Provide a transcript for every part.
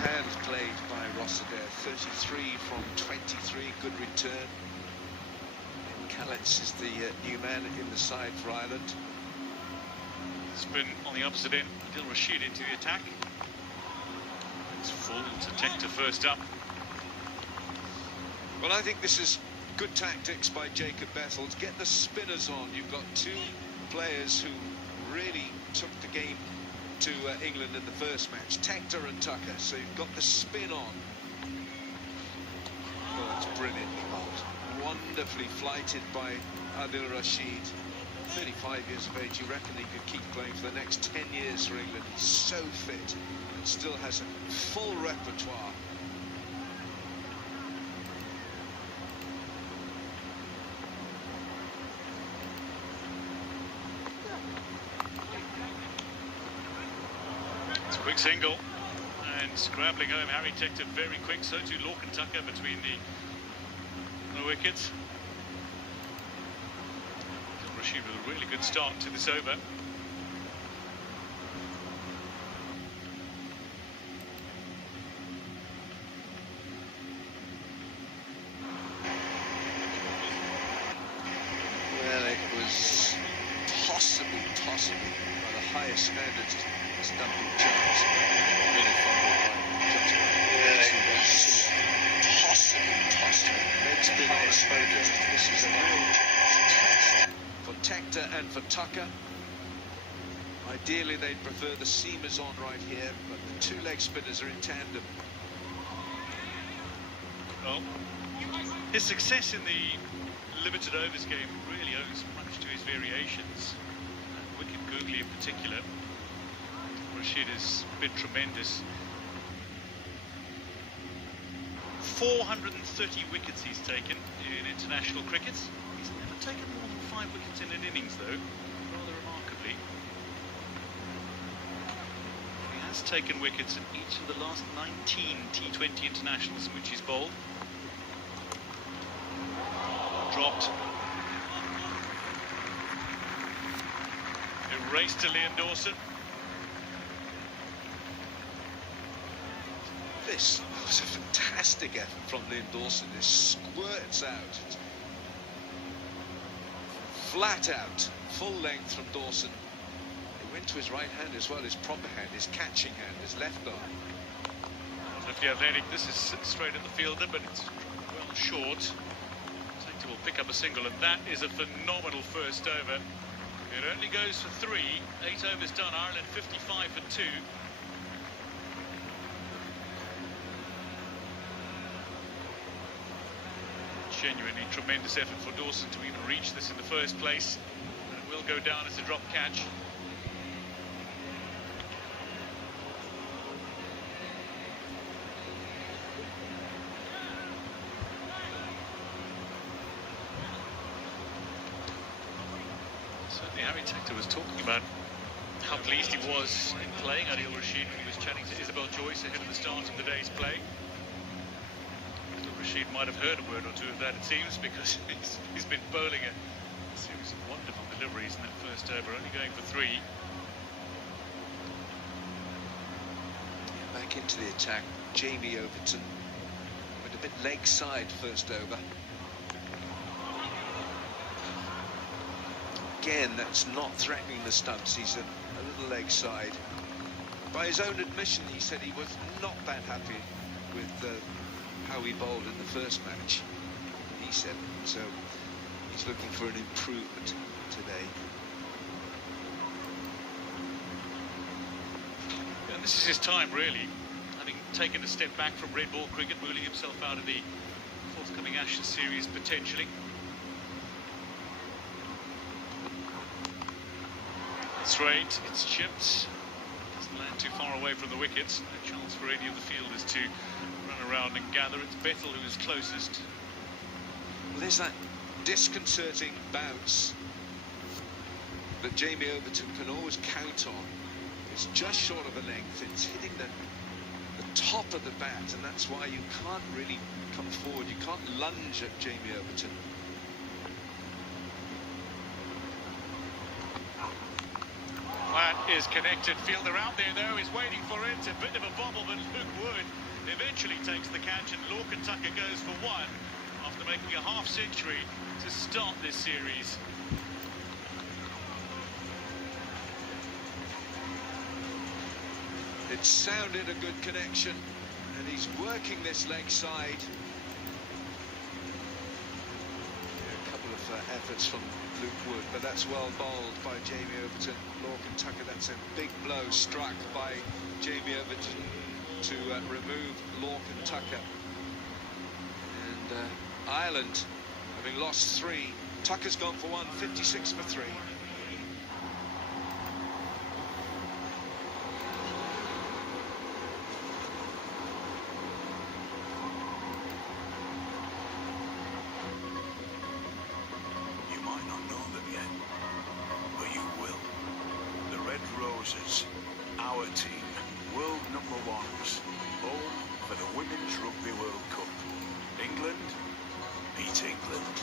hand played by Rossiter. 33 from 23, good return. Kalitz is the new man in the side for Ireland. Spin on the opposite end. Adil Rashid into the attack. It's full to Tector first up. Well, I think this is good tactics by Jacob Bethel to get the spinners on. You've got two players who really took the game to England in the first match, Tector and Tucker. So you've got the spin on. Oh, that's brilliantly bowled. Wonderfully flighted by Adil Rashid. 35 years of age, you reckon he could keep playing for the next 10 years for England. He's so fit and still has a full repertoire. It's a quick single and scrambling home Harry Tector very quick, so too Lorcan Tucker between the wickets. Rashid with a really good start to this over. Well, it was possibly by the highest standards stumping chance. Really fumbled by Johnson. Yeah, it was possibly. Meg's been on a focus. This is a real test for Tector and for Tucker. Ideally, they'd prefer the seamers on right here, but the two leg spinners are in tandem. Well, his success in the limited overs game really owes much to his variations. Wicket googly in particular. Rashid has been tremendous. 430 wickets he's taken in international cricket. He's never taken more than 5 wickets in an innings, though, rather remarkably. He has taken wickets in each of the last 19 T20 internationals in which he's bowled. Dropped. Erased to Liam Dawson. This was a fantastic effort from Liam Dawson. This squirts out. Flat out, full length from Dawson. It went to his right hand as well, his proper hand, his catching hand, his left arm. Lefty athletic, this is straight at the fielder, but it's well short. Tector will pick up a single, and that is a phenomenal first over. It only goes for 3, 8 overs done, Ireland 55 for 2. Genuinely tremendous effort for Dawson to even reach this in the first place. It will go down as a drop catch. Certainly Harry Tector was talking about how pleased he was in playing Adil Rashid when he was chatting to Isabel Joyce ahead of the start of the day's play. Rashid might have heard a word or two of that, it seems, because he's been bowling a series of wonderful deliveries in that first over, only going for 3. Back into the attack, Jamie Overton went a bit leg side first over. Again, that's not threatening the stumps. He's a little leg side. By his own admission, he said he was not that happy with how he bowled in the first match, he said. So he's looking for an improvement today. And this is his time, really, having taken a step back from red ball cricket, ruling himself out of the forthcoming Ashes series potentially. Straight, it's chipped, doesn't land too far away from the wickets. No chance for any of the fielders to run around and gather. It's Bethel who is closest. Well, there's that disconcerting bounce that Jamie Overton can always count on. It's just short of a length. It's hitting the top of the bat, and that's why you can't really come forward. You can't lunge at Jamie Overton. That is connected. Fielder out there, though, is waiting for it. A bit of a bobble, but Luke Wood catch, and Lorcan Tucker goes for one after making a half-century to start this series. It sounded a good connection, and he's working this leg side. A couple of efforts from Luke Wood, but that's well bowled by Jamie Overton. Lorcan Tucker, that's a big blow struck by Jamie Overton to remove Lorcan Tucker. And Ireland, having lost 3, Tucker's gone for 1, 56 for 3. Our team, world #1s, home for the Women's Rugby World Cup. England beat England.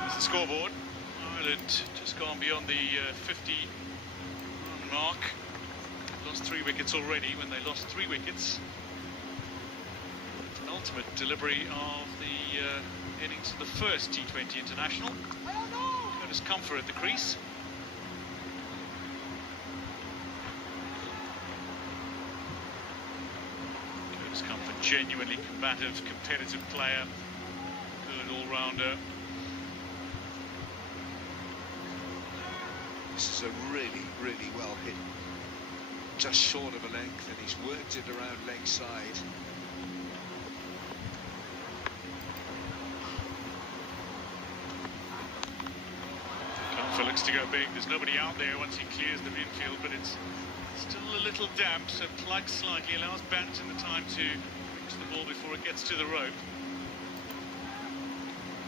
There's the scoreboard. Ireland just gone beyond the 50 mark. Lost 3 wickets already when they lost 3 wickets. An ultimate delivery of the innings of the first T20 International. Curtis Comfort at the crease. Curtis Comfort, genuinely combative, competitive player, good all-rounder. This is a really, really well hit, just short of a length, and he's worked it around leg side. Looks to go big. There's nobody out there once he clears the infield, but it's still a little damp, so plugs slightly, allows Banton the time to reach the ball before it gets to the rope.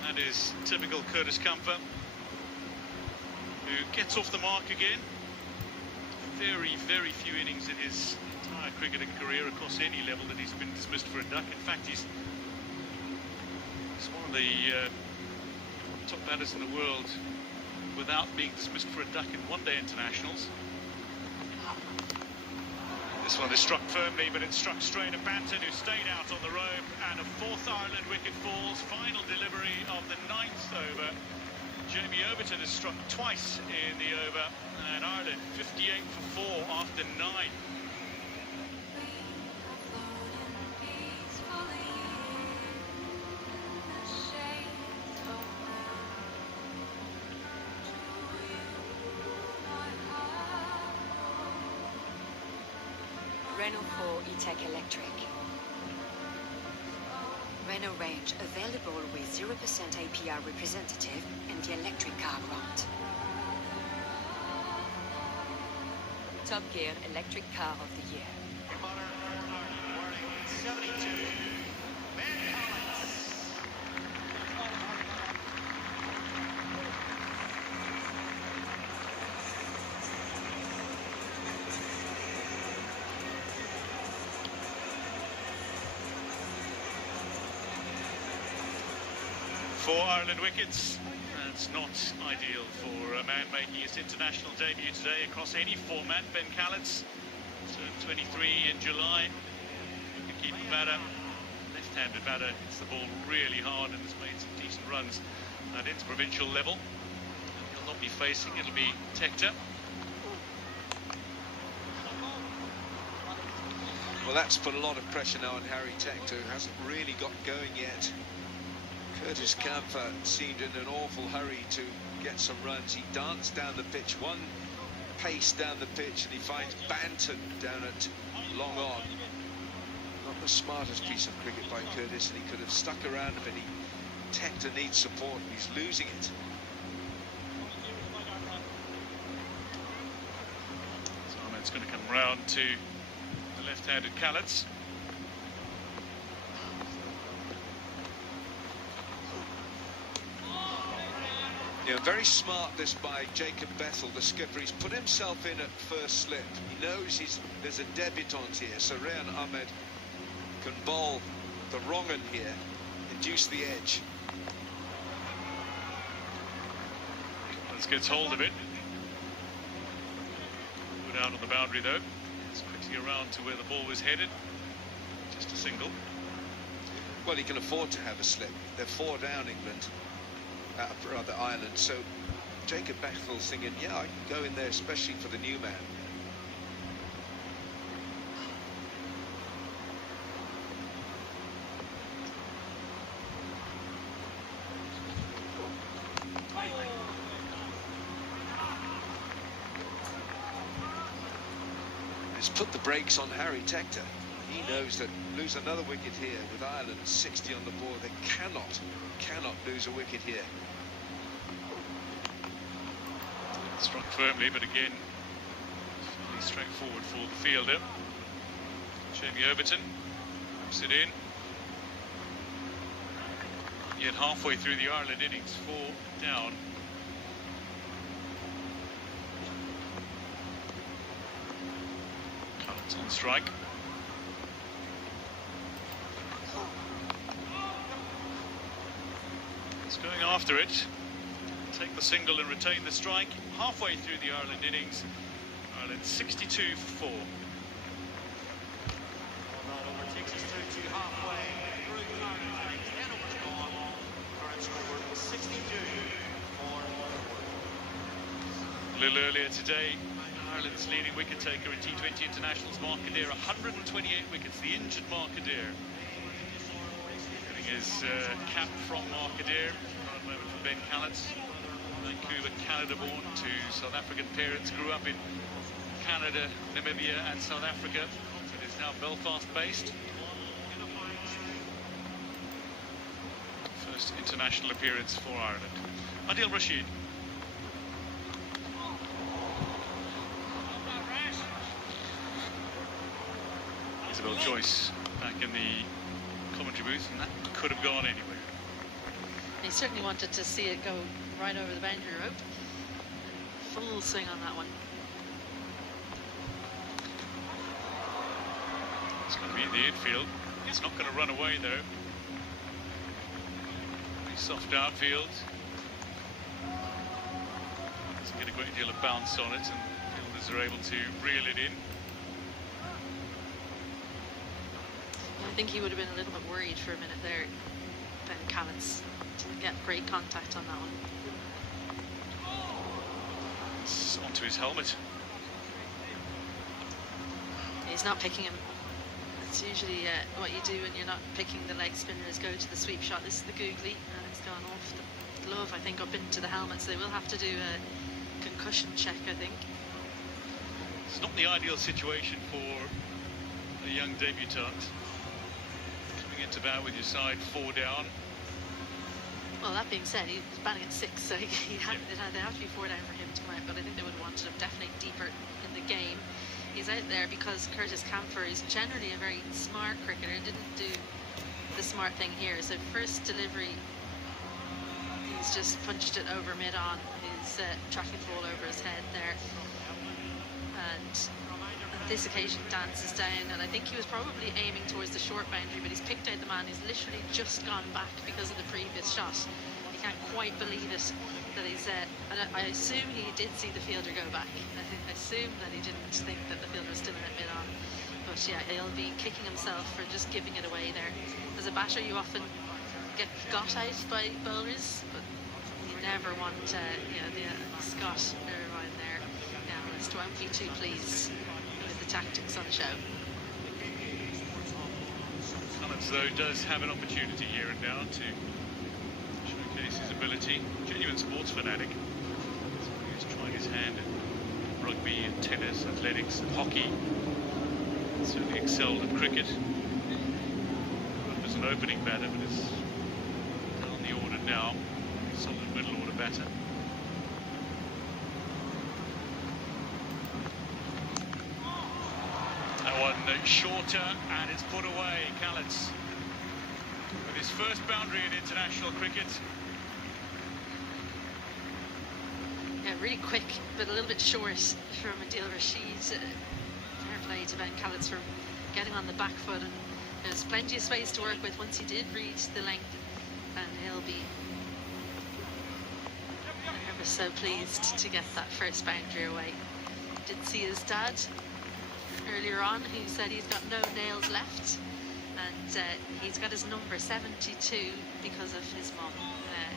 That is typical Curtis Comfort, who gets off the mark again. Very, very few innings in his entire cricketing career across any level that he's been dismissed for a duck. In fact, he's one of the top batters in the world without being dismissed for a duck in one-day internationals. This one is struck firmly, but it's struck straight at Banton, who stayed out on the rope, and a 4th Ireland wicket falls. Final delivery of the 9th over. Jamie Overton has struck twice in the over, and Ireland 58 for 4 after 9. Renault 4 E-Tech Electric. Renault range available with 0% APR representative and the electric car grant. Top Gear electric car of the year. Warning 72. Four Ireland wickets. That's not ideal for a man making his international debut today across any format. Ben Callets turned 23 in July. The keeper batter, left-handed batter, hits the ball really hard and has made some decent runs at interprovincial level. He'll not be facing, it'll be Tector. Well, that's put a lot of pressure now on Harry Tector, who hasn't really got going yet. Curtis Comfort seemed in an awful hurry to get some runs. He danced down the pitch, one pace down the pitch, and he finds Banton down at long on. Not the smartest piece of cricket by Curtis, and he could have stuck around a bit. Tector needs support, and he's losing it. So it's going to come round to the left-handed Callets. Yeah, very smart this by Jacob Bethel, the skipper. He's put himself in at first slip. He knows there's a debutant here, so Rehan Ahmed can bowl the wrong un here, induce the edge. Let's get hold of it. Wood out on the boundary though. It's quickly around to where the ball was headed. Just a single. Well, he can afford to have a slip. They're 4 down, England, rather Ireland. So Jacob Bechthel's thinking, yeah, I can go in there, especially for the new man. He's put the brakes on Harry Tector. He knows that lose another wicket here with Ireland 60 on the board, they cannot lose a wicket here. Struck firmly, but again, fairly straightforward for the fielder. Jamie Overton puts it in. Yet halfway through the Ireland innings, 4 down. Cummins on strike. It's going after it. Take the single and retain the strike. Halfway through the Ireland innings, Ireland 62 for 4. Takes us through to halfway through the Ireland innings. 10 overs gone. Current score 62 for 4. A little earlier today, Ireland's leading wicket taker in T20 internationals, Mark Adair, 128 wickets, the injured Mark Adair. Getting his cap from Mark Adair. Right moment from Ben Callett. Vancouver, Canada born to South African parents, grew up in Canada, Namibia and South Africa, and is now Belfast based. First international appearance for Ireland. Adil Rashid. Isabel Joyce back in the commentary booth, and that could have gone anywhere. He certainly wanted to see it go right over the boundary rope. Full swing on that one. It's going to be in the infield. It's not going to run away though. Pretty soft outfield. Doesn't get a great deal of bounce on it, and fielders are able to reel it in. I think he would have been a little bit worried for a minute there, Ben Callett. Didn't get great contact on that one. It's onto his helmet. He's not picking him. It's usually what you do when you're not picking the leg spinner is go to the sweep shot. This is the googly, and it's gone off the glove, I think, up into the helmet, so they will have to do a concussion check, I think. It's not the ideal situation for a young debutant. Coming into bat with your side 4 down. Well, that being said, he was batting at 6, so they'd have to be 4 down for him to come out, but I think they would have wanted him definitely deeper in the game. He's out there because Curtis Camphor is generally a very smart cricketer, didn't do the smart thing here. So first delivery, he's just punched it over mid-on. He's tracking the ball over his head there. And on this occasion dances down, and I think he was probably aiming towards the short boundary, but he's picked out the man who's literally just gone back because of the previous shot. He can't quite believe it that he's and I assume he did see the fielder go back. I assume that he didn't think that the fielder was still in it mid-on. But yeah, he'll be kicking himself for just giving it away there. As a batter, you often get got out by bowlers, but you never want the Scott Irvine there. Analyst won't be too pleased with the tactics on the show. Collins, though, does have an opportunity here and now to showcase his ability. Genuine sports fanatic. He's trying his hand at rugby and tennis, athletics and hockey. Certainly excelled at cricket. As an opening batter, but is down the order now. Solid middle order batter. That one shorter, and it's put away. Callets with his first boundary in international cricket. Yeah, really quick, but a little bit short from Adil Rashid. Fair play to Ben Callett for getting on the back foot, and there's plenty of space to work with once he did reach the length, and he'll be ever so pleased to get that first boundary away. did see his dad earlier on, who said he's got no nails left, and he's got his number 72 because of his mum.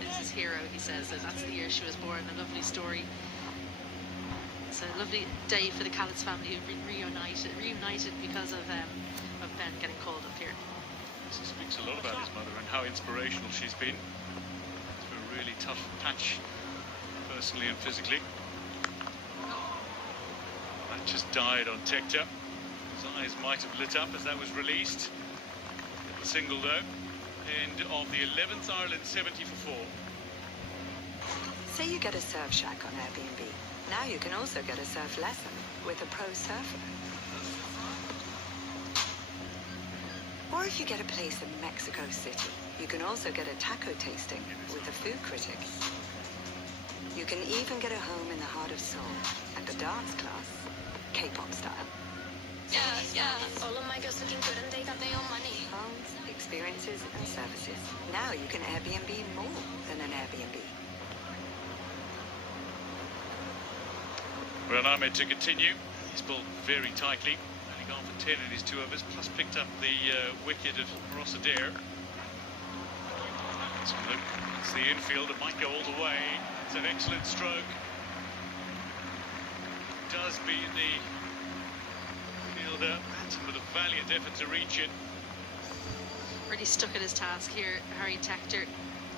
Is his hero, he says. So that's the year she was born. A lovely story. It's a lovely day for the Callets family who've been reunited because of Ben getting called up here. This speaks a lot about his mother and how inspirational she's been through a really tough patch, personally and physically. That just died on Tector. His eyes might have lit up as that was released. The single though. End of the 11th, Ireland 70 for 4. Say you get a surf shack on Airbnb. Now you can also get a surf lesson with a pro surfer. Or if you get a place in Mexico City, you can also get a taco tasting with a food critic. You can even get a home in the heart of Seoul and a dance class, K-pop style. Yeah. All of my girls looking good and they got their own money. Homes, experiences, and services. Now you can Airbnb more than an Airbnb. Well, Ahmed to continue. He's bowled very tightly. Only gone for 10 in his 2 overs, plus picked up the wicket of Ross Adair. Let's look. It's the infield. It might go all the way. It's an excellent stroke. It does beat the fielder. Banton with a valiant effort to reach it. Really stuck at his task here. Harry Tector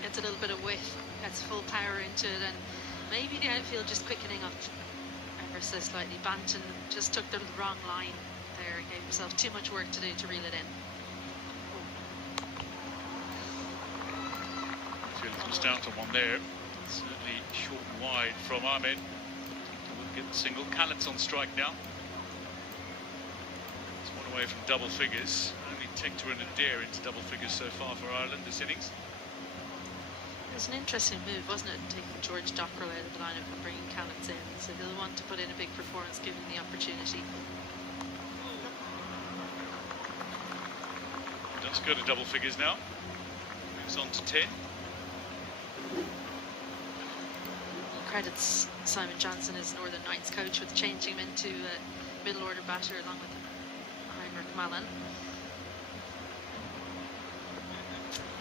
gets a little bit of width, gets full power into it, and maybe the outfield just quickening up ever so slightly. Banton just took the wrong line there and gave himself too much work to do to reel it in. Fielders missed out on one there. Certainly short and wide from Ahmed. We'll get the single. Callets on strike now. It's one away from double figures. Only Tector and Adair into double figures so far for Ireland this innings. It was an interesting move, wasn't it, taking George Dockrell out of the lineup and bringing Callets in. So they'll want to put in a big performance given the opportunity. Does go to double figures now. Moves on to 10. Credits Simon Johnson as Northern Knights coach with changing him into a middle order batter along with Heinrich Mallan.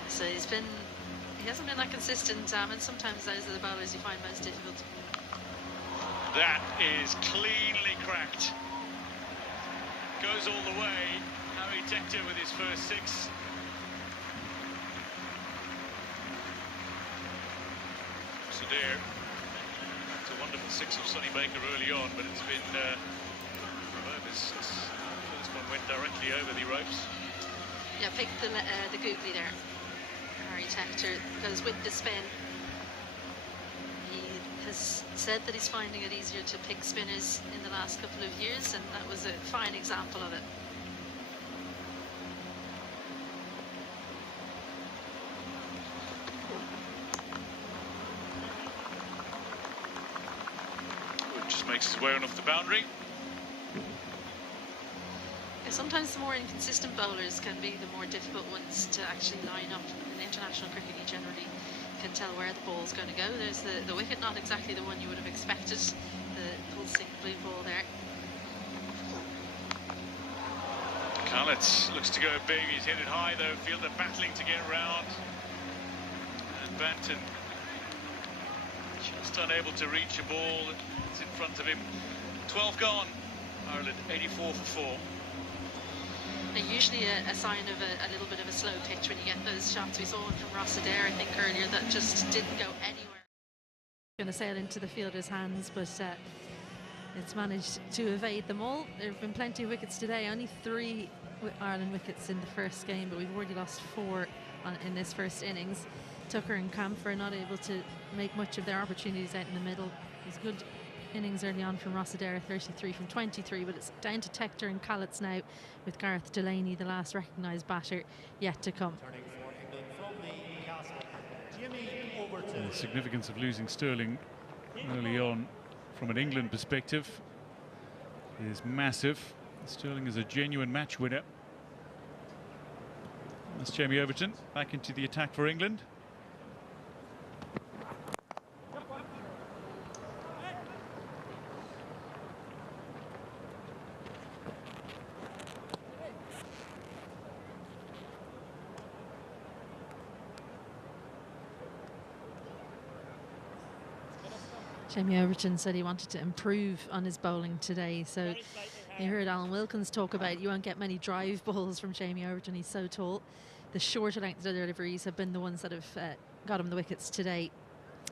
So he hasn't been that consistent, and sometimes those are the bowlers you find most difficult. That is cleanly cracked. Goes all the way. Harry Tector with his first 6. Adair. It's a wonderful 6 of Sonny Baker early on, but it's been Parvez. First one went directly over the ropes. Yeah, picked the googly there. Harry Tector goes with the spin. He has said that he's finding it easier to pick spinners in the last couple of years, and that was a fine example of it. Just makes his way on off the boundary. Yeah, sometimes the more inconsistent bowlers can be the more difficult ones to actually line up. In international cricket, you generally can tell where the ball's going to go. There's the wicket, not exactly the one you would have expected. The pulsing blue ball there. Callets looks to go big. He's hit it high though. Fielder battling to get round. And Banton just unable to reach a ball that's in front of him. 12 gone. Ireland 84 for 4. And usually a sign of a little bit of a slow pitch when you get those shots. We saw one from Ross Adair, I think, earlier, that just didn't go anywhere. Going to sail into the fielder's hands, but it's managed to evade them all. There have been plenty of wickets today, only 3 Ireland wickets in the first game, but we've already lost 4 in this first innings. Tucker and Camphor not able to make much of their opportunities out in the middle. It was good innings early on from Ross Adair, 33 from 23, but it's down to Tector and Callets now, with Gareth Delaney, the last recognised batter, yet to come. The significance of losing Sterling early on from an England perspective is massive. Sterling is a genuine match winner. That's Jamie Overton back into the attack for England. Jamie Overton said he wanted to improve on his bowling today. So you heard Alan Wilkins talk about you won't get many drive balls from Jamie Overton. He's so tall. The shorter length deliveries have been the ones that have got him the wickets today.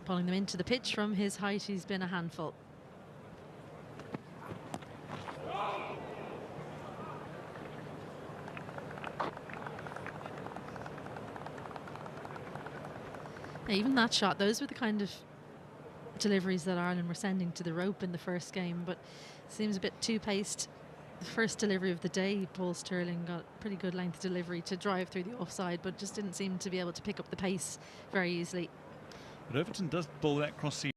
Pulling them into the pitch from his height, he's been a handful. Even that shot, those were the kind of deliveries that Ireland were sending to the rope in the first game, but seems a bit too paced. The first delivery of the day, Paul Stirling got pretty good length delivery to drive through the offside, but just didn't seem to be able to pick up the pace very easily. But Overton does bowl that cross seam